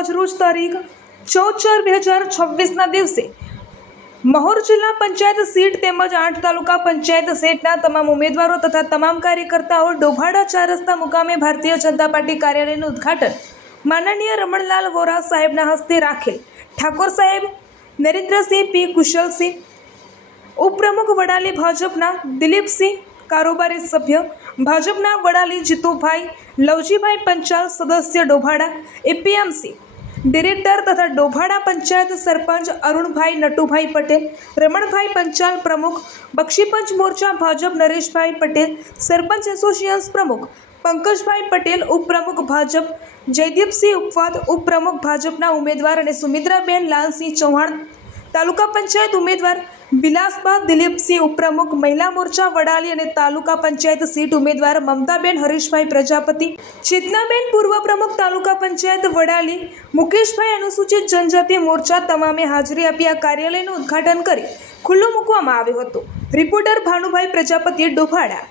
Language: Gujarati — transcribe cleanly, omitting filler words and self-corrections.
આજરોજ તારીખ 14/4/2026ના દિવસે મહોર જિલ્લા પંચાયત સીટ તેમજ 8 તાલુકા પંચાયત સીટના તમામ ઉમેદવારો તથા તમામ કાર્યકર્તાઓ ડોભાડા 4 રસ્તા મુકામે ભારતીય જનતા પાર્ટી કાર્યાલયનું ઉદ્ઘાટન માનનીય રમણલાલ વોરા સાહેબના હસ્તે રાખેલ. ઠાકોર સાહેબ નરેન્દ્રસિંહ પી કુશલસિંહ, ઉપપ્રમુખ વડાલી ભાજપના દિલીપસિંહ, કારોબારી સભ્ય ભાજપના વડાલી જીતુભાઈ લવજીભાઈ પંચાલ, સદસ્ય ડોભાડા એપીએમસી ડિરેક્ટર તથા ડોભાડા પંચાયત સરપંચ અરુણભાઈ નટુભાઈ પટેલ, રમણભાઈ પંચાલ પ્રમુખ, બક્ષીપંચ મોરચા ભાજપ નરેશભાઈ પટેલ, સરપંચ એસોસિએશન પ્રમુખ પંકજભાઈ પટેલ, ઉપપ્રમુખ ભાજપ જયદીપસિંહ ઉપવાદ, ઉપપ્રમુખ ભાજપના ઉમેદવાર અને સુમિત્રાબેન લાલસિંહ ચૌહાણ, તાલુકા પંચાયત ઉમેદવાર વિલાસબા દિલીપસિંહ, ઉપપ્રમુખ મહિલા મોરચા વડાલી અને તાલુકા પંચાયત સીટ ઉમેદવાર મમતાબેન હરીશભાઈ પ્રજાપતિ, ચેતનાબેન પૂર્વ પ્રમુખ તાલુકા પંચાયત વડાલી, મુકેશભાઈ અનુસૂચિત જનજાતિ મોરચા તમામે હાજરી આપી આ કાર્યાલયનું ઉદ્ઘાટન કરી ખુલ્લું મૂકવામાં આવ્યું હતું. રિપોર્ટર ભાનુભાઈ પ્રજાપતિ, ડોભાડા.